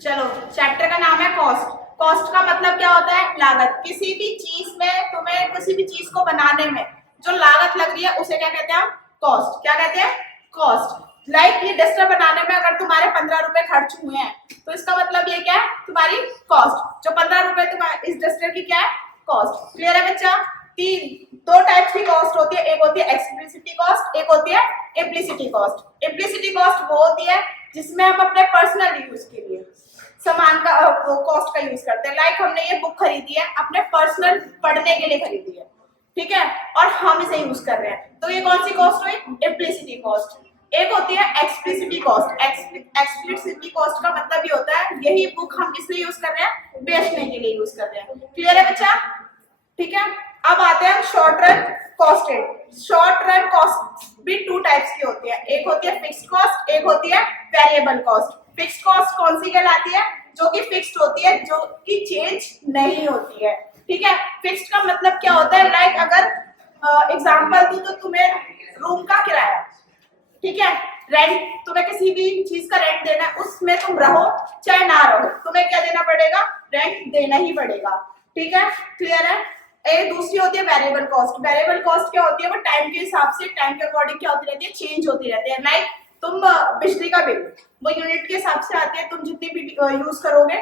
चलो, चैप्टर का नाम है कॉस्ट। कॉस्ट का मतलब क्या होता है? लागत। किसी भी चीज में तुम्हें किसी भी चीज को बनाने में जो लागत लग रही है उसे क्या कहते हैं हम? कॉस्ट। क्या कहते हैं? कॉस्ट। लाइक ये डस्टर बनाने में अगर तुम्हारे 15 रुपए खर्च हुए हैं तो इसका मतलब ये क्या है? तुम्हारी कॉस्ट। जो 15 रुपए तुम्हारे इस डस्टर की क्या है? कॉस्ट। क्लियर है बच्चा? दो टाइप्स की कॉस्ट होती है, एक होती है एक्सप्लिसिटी कॉस्ट, एक होती है इम्प्लिसिटी कॉस्ट। इम्प्लिसिटी कॉस्ट वो होती है जिसमें हम अपने पर्सनल यूज के लिए सामान का कॉस्ट का यूज करते हैं। लाइक हमने ये बुक खरीदी है, अपने पर्सनल पढ़ने के लिए खरीदी है, ठीक है, और हम इसे यूज कर रहे हैं, तो ये कौन सी कॉस्ट हुई? इम्प्लिसिटी कॉस्ट। एक होती है एक्सप्लिसिटी कॉस्ट। एक्सप्लिसिटी कॉस्ट का मतलब ये होता है यही बुक हम किस लिए यूज कर रहे हैं? बेचने के लिए यूज कर रहे हैं। क्लियर है बच्चा? ठीक है, अब आते हैं short run cost rate. Short run cost भी टू टाइप्स की होती है, एक होती है फिक्स्ड कॉस्ट, एक होती है वेरिएबल कॉस्ट। फिक्स्ड कॉस्ट कौन सी कहलाती है? जो कि फिक्स्ड होती है, जो कि चेंज नहीं होती है, ठीक है। फिक्स्ड का मतलब क्या होता है? लाइक अगर एग्जांपल दूं तो तुम्हें रूम का किराया, ठीक है, रेंट, तुम्हें किसी भी चीज का रेंट देना है, उसमें तुम रहो चाहे ना रहो, तुम्हें क्या देना पड़ेगा? रेंट देना ही पड़ेगा, ठीक है। क्लियर है? एक दूसरी होती है वेरिएबल कॉस्ट। वेरिएबल कॉस्ट क्या होती है? वो टाइम के हिसाब से, टाइम के अकॉर्डिंग क्या होती रहती है? चेंज होती रहती है। लाइक तुम बिजली का बिल वो यूनिट के हिसाब से आती है, तुम जितनी भी यूज करोगे,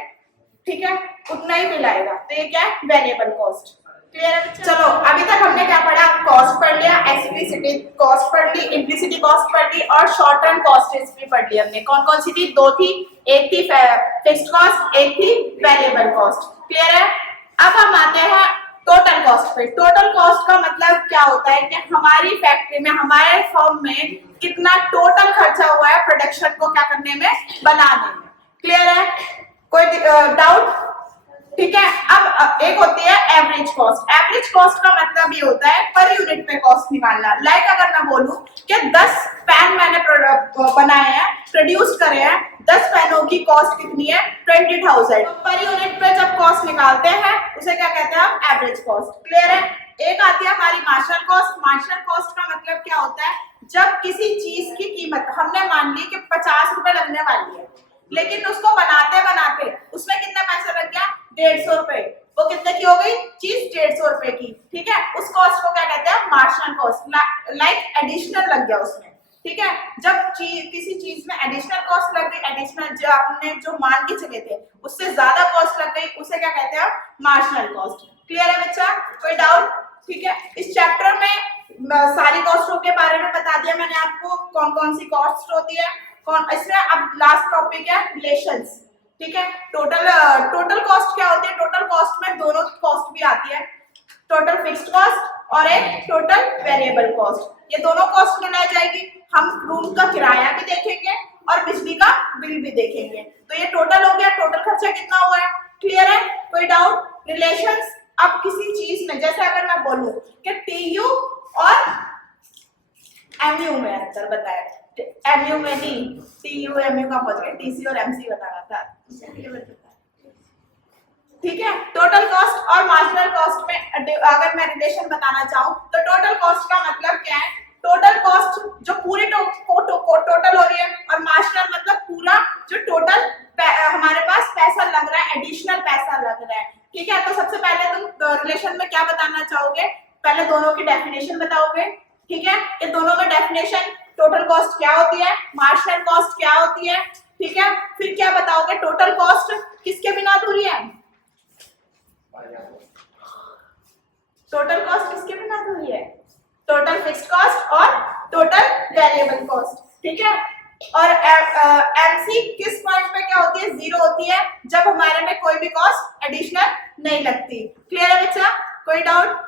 ठीक है, उतना ही बिल आएगा, तो ये क्या है? Variable cost. क्लियर है बच्चा? चलो, अभी तक हमने क्या पढ़ा? कॉस्ट पढ़ लिया, एक्सप्लिसिटी कॉस्ट पढ़ ली, इम्प्लिसिटी कॉस्ट पढ़ ली और शॉर्ट टर्म कॉस्ट भी पढ़ ली हमने। कौन कौन सी थी? दो थी, एक थी फिक्स्ड कॉस्ट, एक थी वेरिएबल कॉस्ट। क्लियर है? अब हम आते हैं टोटल कॉस्ट पे। टोटल कॉस्ट का मतलब क्या होता है कि हमारी फैक्ट्री में, हमारे फर्म में कितना टोटल खर्चा हुआ है प्रोडक्शन को क्या करने में? बनाने में। क्लियर है? कोई डाउट? ठीक है। अब एक होती है एवरेज कॉस्ट। एवरेज कॉस्ट का मतलब ये होता है पर यूनिट पे कॉस्ट निकालना। लाइक अगर मैं बोलूं कि 10 पेन मैंने बनाए हैं, प्रोड्यूस करे हैं, 10 पेनों की कॉस्ट कितनी है? 20,000। तो पर यूनिट पे जब कॉस्ट निकालते हैं उसे क्या कहते हैं हम? Average cost. क्लियर है? एक आती है हमारी मार्जिनल कॉस्ट। मार्जिनल कॉस्ट का मतलब क्या होता है? जब किसी चीज की कीमत हमने मान ली कि 50 रुपए लगने वाली है, लेकिन उसको बनाते बनाते उसमें कितना पैसा लग गया? 150 रुपए। वो कितने की हो गई चीज? 150 रुपए की, ठीक है। उस कॉस्ट को क्या कहते हैं? Marginal cost. लाइक एडिशनल लग गया उसमें, ठीक है। जब किसी चीज में एडिशनल कॉस्ट लग गई, एडिशनल जो आपने जो मान के चले थे उससे ज्यादा कॉस्ट लग गई, उसे क्या कहते हैं? Marginal cost. क्लियर है बच्चा? कोई डाउट? ठीक है। इस चैप्टर में सारी कॉस्टों के बारे में बता दिया मैंने आपको, कौन कौन सी कॉस्ट होती है, कौन। इसमें अब लास्ट टॉपिक है रिलेशंस, ठीक है। टोटल कॉस्ट क्या होती है? टोटल कॉस्ट में दोनों कॉस्ट भी आती है, टोटल फिक्स्ड कॉस्ट और एक टोटल वेरिएबल कॉस्ट। ये दोनों कॉस्ट मिलाई जाएगी। हम रूम का किराया भी देखेंगे और बिजली का बिल भी देखेंगे, तो ये टोटल हो गया, टोटल खर्चा कितना हुआ है। क्लियर है? कोई डाउट? रिलेशंस। अब किसी चीज में, जैसे अगर मैं बोलूं कि टीयू और एमयू में अंतर बताया, एमयू में नहीं, टीयू एमयू का पहुंच गया, टीसी और एमसी बताना था, ठीक है। टोटल कॉस्ट और मार्जिनल कॉस्ट में अगर मैं रिलेशन बताना चाहूँ तो टोटल कॉस्ट का मतलब क्या है? टोटल कॉस्ट जो पूरी टोटल हो रही है, और मार्जिनल मतलब पूरा जो टोटल हमारे पास पैसा लग रहा है, एडिशनल पैसा लग रहा है, ठीक है। तो सबसे पहले तुम रिलेशन में क्या बताना चाहोगे? पहले दोनों की डेफिनेशन बताओगे, ठीक है। ये दोनों का डेफिनेशन, टोटल कॉस्ट क्या होती है, मार्जिनल कॉस्ट क्या होती है, ठीक है। फिर क्या बताओगे? टोटल कॉस्ट किसके बिना अधूरी है? टोटल कॉस्ट किसके बिना अधूरी है? टोटल फिक्स्ड कॉस्ट और टोटल वेरिएबल कॉस्ट, ठीक है। और एमसी किस पॉइंट पे क्या होती है? जीरो होती है, जब हमारे में कोई भी कॉस्ट एडिशनल नहीं लगती। क्लियर है बच्चा? कोई डाउट?